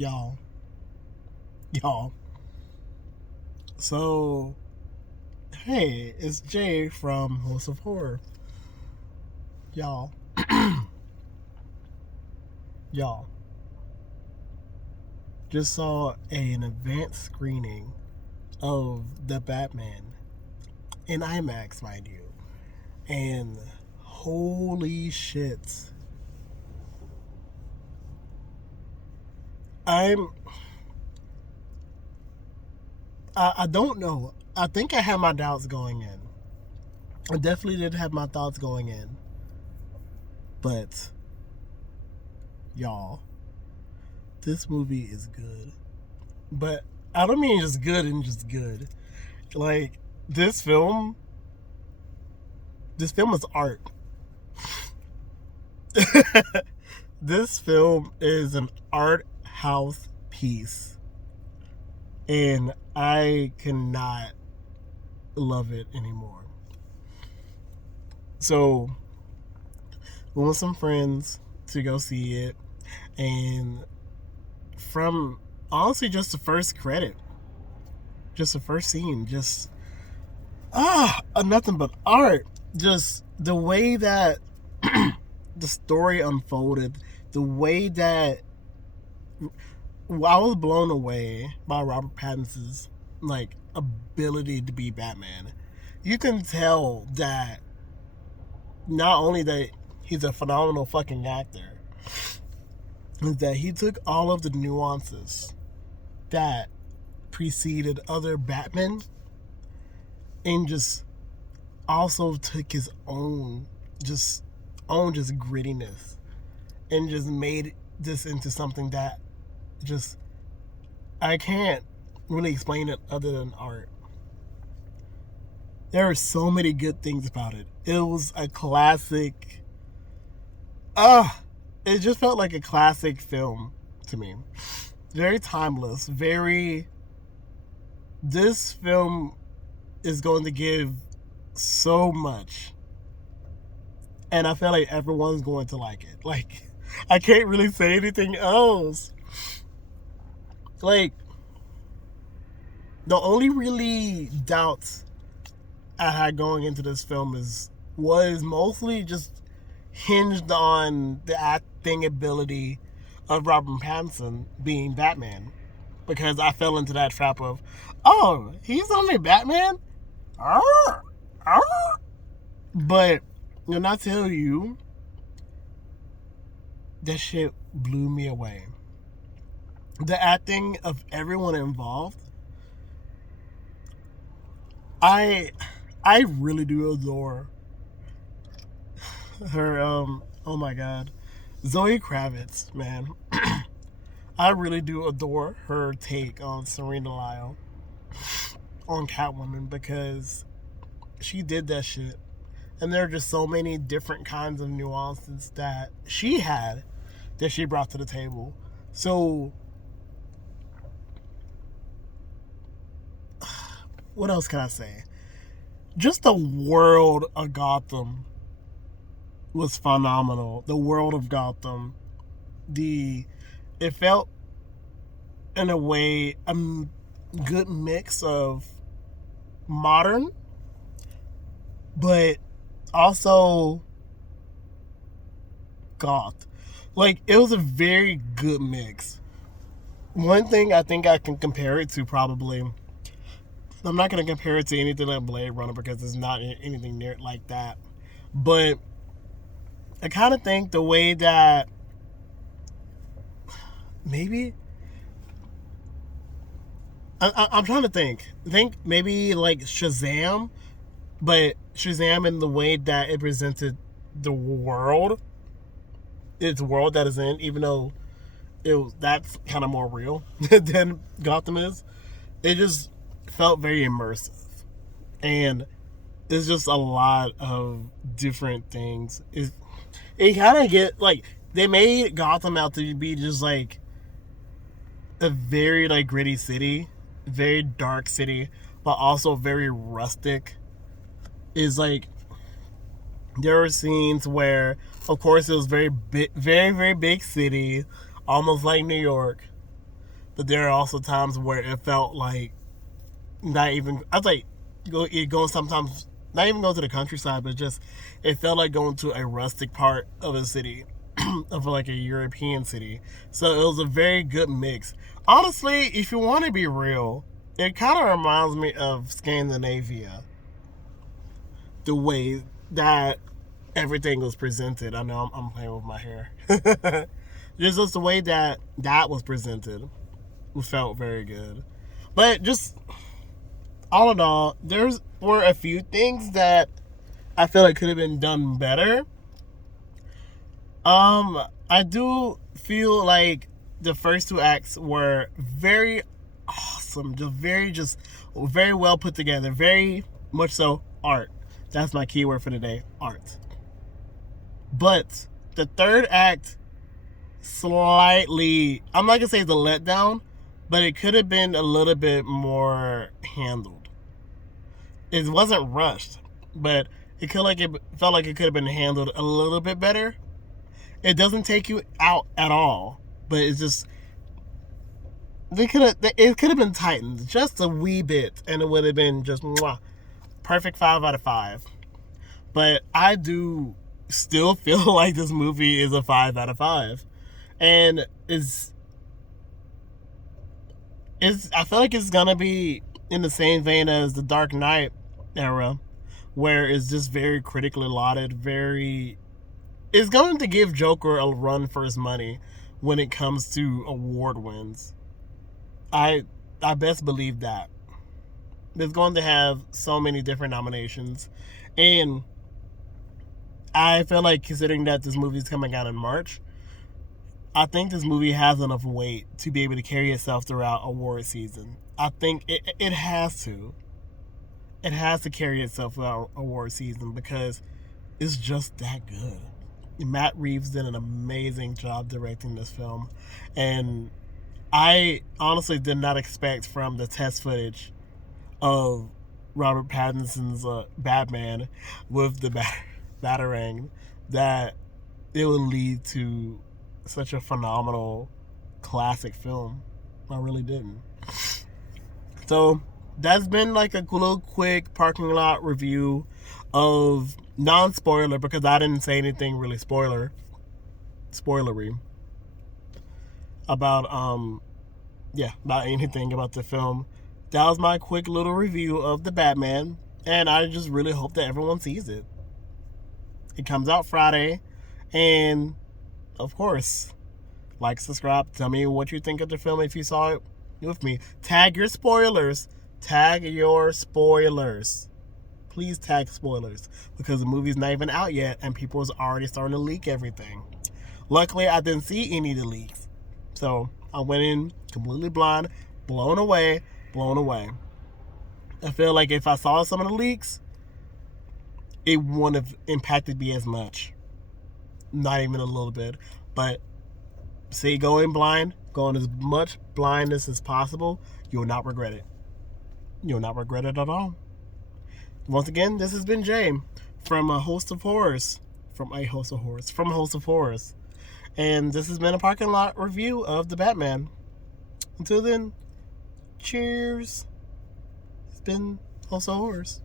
y'all, y'all. So, hey, it's Jay from Host of Horror. Y'all, y'all. Just saw an advanced screening of The Batman in IMAX, mind you. And holy shit. I'm. I don't know. I think I had my doubts going in. I definitely did have my thoughts going in. But, y'all, this movie is good. But I don't mean just good and just good. Like, this film is art. This film is an art house piece. And I cannot love it anymore. So, we with some friends to go see it. And from honestly just the first credit, just the first scene, just nothing but art. Just the way that the story unfolded, the way that I was blown away by Robert Pattinson's like ability to be Batman. You can tell that not only that he's a phenomenal fucking actor, is that he took all of the nuances that preceded other Batman and just also took his just grittiness and just made this into something that just I can't really explain it other than art. There are so many good things about it. It was a classic. It just felt like a classic film to me. Very timeless. Very. This film is going to give so much, and I feel like everyone's going to like it. Like, I can't really say anything else. Like, the only really doubts I had going into this film was mostly just hinged on the acting ability of Robert Pattinson being Batman, because I fell into that trap of, oh, he's only Batman. Arr, arr. But when I tell you, that shit blew me away. The acting of everyone involved, I really do adore her. Oh my god, Zoe Kravitz, man. I really do adore her take on Serena Lyle on Catwoman, because she did that shit. And there are just so many different kinds of nuances that she had that she brought to the table. So, what else can I say? Just the world of Gotham was phenomenal. The world of Gotham, it felt in a way a good mix of modern, but also goth. Like, it was a very good mix. One thing I think I can compare it to, probably, I'm not going to compare it to anything like Blade Runner, because it's not anything near like that. But I kind of think the way that maybe I'm trying to think maybe like Shazam, but Shazam in the way that it presented the world, its world that is in, even though that's kind of more real than Gotham is. It just felt very immersive, and it's just a lot of different things. It kind of get like, they made Gotham out to be just like a very like gritty city, very dark city, but also very rustic. Is like, there were scenes where, of course, it was very big, very very big city, almost like New York, but there are also times where it felt like not even. I was like, going sometimes not even go to the countryside, but just it felt like going to a rustic part of a city, of like a European city. So it was a very good mix. Honestly, if you want to be real, it kind of reminds me of Scandinavia. The way that everything was presented. I know I'm playing with my hair. Just the way that that was presented felt very good. But just all in all, there's were a few things that I feel like could have been done better. I do feel like the first two acts were very awesome, just very well put together, very much so art. That's my keyword for today, art. But the third act slightly, I'm not gonna say it's a letdown, but it could have been a little bit more handled. It wasn't rushed, but it felt like it could have been handled a little bit better. It doesn't take you out at all, but it's just it could have been tightened just a wee bit, and it would have been just perfect 5 out of 5. But I do still feel like this movie is a 5 out of 5, and I feel like it's gonna be in the same vein as the Dark Knight era, where it's just very critically lauded. It's going to give Joker a run for his money when it comes to award wins. I best believe that. It's going to have so many different nominations, and I feel like, considering that this movie is coming out in March, I think this movie has enough weight to be able to carry itself throughout award season. I think it has to. It has to carry itself throughout award season because it's just that good. Matt Reeves did an amazing job directing this film, and I honestly did not expect from the test footage of Robert Pattinson's Batman with the Batarang that it would lead to such a phenomenal classic film. I really didn't. So that's been like a little quick parking lot review of non-spoiler, because I didn't say anything really spoilery about about anything about the film. That was my quick little review of the Batman, and I just really hope that everyone sees it. It comes out Friday, and of course, like, subscribe, tell me what you think of the film if you saw it with me. Tag your spoilers. Please tag spoilers, because the movie's not even out yet and people is already starting to leak everything. Luckily, I didn't see any of the leaks, so I went in completely blind, blown away. I feel like if I saw some of the leaks, it wouldn't have impacted me as much. Not even a little bit. But say go in blind, go in as much blindness as possible. You will not regret it. You will not regret it at all. Once again, this has been Jay from A Host of Horrors. And this has been a parking lot review of the Batman. Until then, cheers. It's been Host of Horrors.